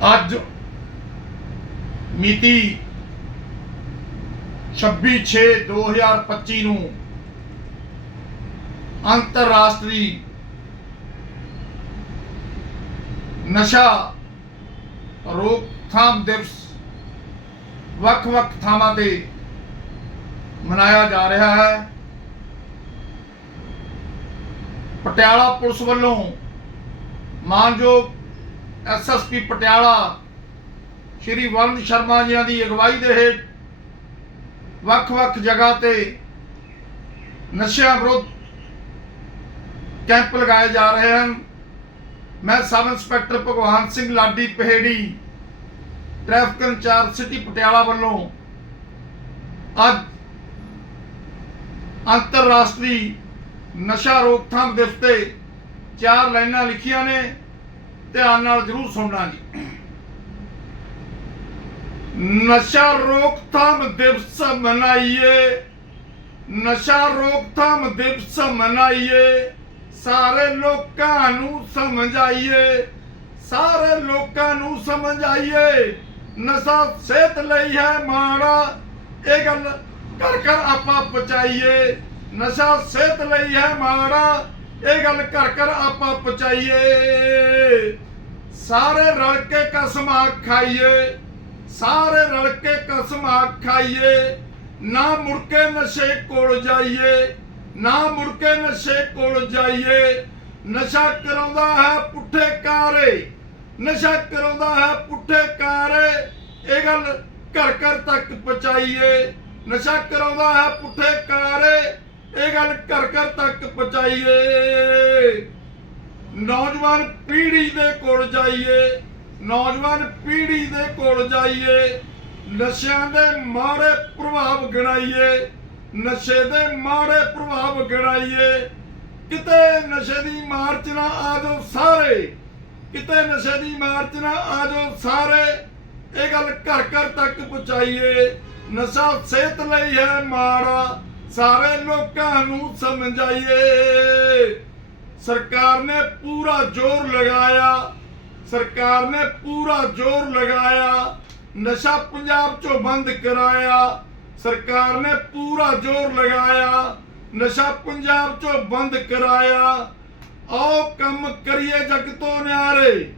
ਅੱਜ ਮਿਤੀ 26/6/2025 ਨੂੰ ਅੰਤਰਰਾਸ਼ਟਰੀ ਨਸ਼ਾ ਰੋਕਥਾਮ ਦਿਵਸ ਵੱਖ-ਵੱਖ ਥਾਵਾਂ ਤੇ ਮਨਾਇਆ ਜਾ ਰਿਹਾ ਹੈ। ਪਟਿਆਲਾ ਪੁਲਿਸ ਵੱਲੋਂ ਮਾਨਯੋਗ ਐਸਐਸਪੀ ਪਟਿਆਲਾ, ਸ਼੍ਰੀ ਵਰਨ ਸ਼ਰਮਾ ਜੀਆਂ ਦੀ ਅਗਵਾਈ ਦੇ ਹੇਠ ਵੱਖ-ਵੱਖ ਜਗ੍ਹਾ ਤੇ ਨਸ਼ਿਆਂ ਵਿਰੁੱਧ ਕੈਂਪ ਲਗਾਏ ਜਾ ਰਹੇ ਹਨ। ਮੈਂ sub inspector Bhagwan Singh Ladi Paheri, traffic incharge city Patiala ਵੱਲੋਂ ਅੱਜ ਅੰਤਰਰਾਸ਼ਟਰੀ ਨਸ਼ਾ ਰੋਕਥਾਮ ਦਿਵਸ ਤੇ ਚਾਰ ਲਾਈਨਾਂ ਲਿਖੀਆਂ ਨੇ। ਧਿਆਨ ਨਾਲ ਜਰੂਰ ਸੁਣਨਾ ਜੀ। ਨਸ਼ਾ ਰੋਕਥਾਮ ਦਿਵਸ ਮਨਾਈਏ। ਨਸ਼ਾ ਰੋਕਥਾਮ ਦਿਵਸ ਮਨਾਈਏ। ਸਾਰੇ ਲੋਕਾਂ ਨੂੰ ਸਮਝਾਈਏ। ਸਾਰੇ ਲੋਕਾਂ ਨੂੰ ਸਮਝਾਈਏ। ਨਸ਼ਾ ਸਿਹਤ ਲਈ ਹੈ ਮਾੜਾ। ਇਹ ਗੱਲ ਕਰ ਕਰ ਆਪਾਂ ਪਚਾਈਏ ਨਸ਼ਾ ਸਿਹਤ ਲਈ ਹੈ ਮਾੜਾ। ਇਹ ਗੱਲ ਕਰ ਕਰ ਆਪਾਂ ਪਚਾਈਏ ਸਾਰੇ ਰਲ ਕੇ ਕਸਮਾਂ ਖਾਈਏ, ਸਾਰੇ ਰਲ ਕੇ ਕਸਮਾਂ ਖਾਈਏ, ਨਾ ਮੁੜ ਕੇ ਨਸ਼ੇ ਕੋਲ ਜਾਈਏ, ਨਾ ਮੁੜ ਕੇ ਨਸ਼ੇ ਕੋਲ ਜਾਈਏ। ਨਸ਼ਾ ਕਰਾਉਂਦਾ ਹੈ ਪੁੱਠੇ ਕਾਰੇ, ਨਸ਼ਾ ਕਰਾਉਂਦਾ ਹੈ ਪੁੱਠੇ ਕਾਰੇ, ਇਹ ਗੱਲ ਘਰ ਘਰ ਤੱਕ ਪਹੁੰਚਾਈਏ। ਨਸ਼ਾ ਕਰਾਉਂਦਾ ਹੈ ਪੁੱਠੇ ਕਾਰੇ, ਇਹ ਗੱਲ ਘਰ ਘਰ ਤੱਕ ਪਹੁੰਚਾਈਏ। ਨੌਜਵਾਨ ਪੀੜ੍ਹੀ ਦੇ ਕੋਲ ਜਾਈਏ, ਨੌਜਵਾਨ ਪੀੜ੍ਹੀ ਦੇ ਕੋਲ ਜਾਈਏ, ਨਸ਼ਿਆਂ ਦੇ ਮਾੜੇ ਪ੍ਰਭਾਵ ਗਿਣਾਈਏ, ਨਸ਼ੇ ਦੇ ਮਾੜੇ ਪ੍ਰਭਾਵ ਗਿਣਾਈਏ, ਕਿਤੇ ਨਸ਼ੇ ਦੀ ਮਾਰ ਚ ਨਾ ਆ ਜਾਓ ਸਾਰੇ, ਕਿਤੇ ਨਸ਼ੇ ਦੀ ਮਾਰ ਚ ਨਾ ਆ ਜਾਓ ਸਾਰੇ, ਇਹ ਗੱਲ ਘਰ ਘਰ ਤੱਕ ਪਹੁੰਚਾਈਏ, ਨਸ਼ਾ ਸਿਹਤ ਲਈ ਹੈ ਮਾੜਾ, ਸਾਰੇ ਲੋਕਾਂ ਨੂੰ ਸਮਝਾਈਏ। ਸਰਕਾਰ ਨੇ ਪੂਰਾ ਜ਼ੋਰ ਲਗਾਇਆ, ਸਰਕਾਰ ਨੇ ਪੂਰਾ ਜ਼ੋਰ ਲਗਾਇਆ, ਨਸ਼ਾ ਪੰਜਾਬ ਚੋਂ ਬੰਦ ਕਰਾਇਆ, ਸਰਕਾਰ ਨੇ ਪੂਰਾ ਜ਼ੋਰ ਲਗਾਇਆ, ਨਸ਼ਾ ਪੰਜਾਬ ਚੋਂ ਬੰਦ ਕਰਾਇਆ। ਆਓ ਕੰਮ ਕਰੀਏ ਜਗ ਤੋਂ ਨਿਆਰੇ,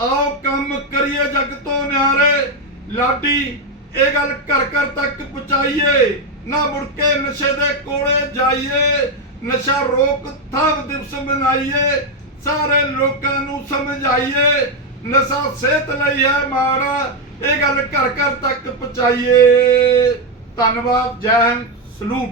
ਆਓ ਕੰਮ ਕਰੀਏ ਜਗ ਤੋਂ ਨਿਆਰੇ। ਲਾਡੀ, ਇਹ ਗੱਲ ਘਰ ਘਰ ਤੱਕ ਪਹੁੰਚਾਈਏ, ਨਾ ਮੁੜ ਕੇ ਨਸ਼ੇ ਦੇ ਕੋਲੇ ਜਾਈਏ। ਨਸ਼ਾ ਰੋਕਥਾਮ ਦਿਵਸ ਮਨਾਈਏ, ਸਾਰੇ ਲੋਕਾਂ ਨੂੰ ਸਮਝਾਈਏ, ਨਸ਼ਾ ਸਿਹਤ ਲਈ ਹੈ ਮਾੜਾ ਇਹ ਗੱਲ ਘਰ ਘਰ ਤੱਕ ਪਹੁੰਚਾਈਏ। ਧੰਨਵਾਦ, ਜੈ ਹਿੰਦ, ਸਲੂਟ।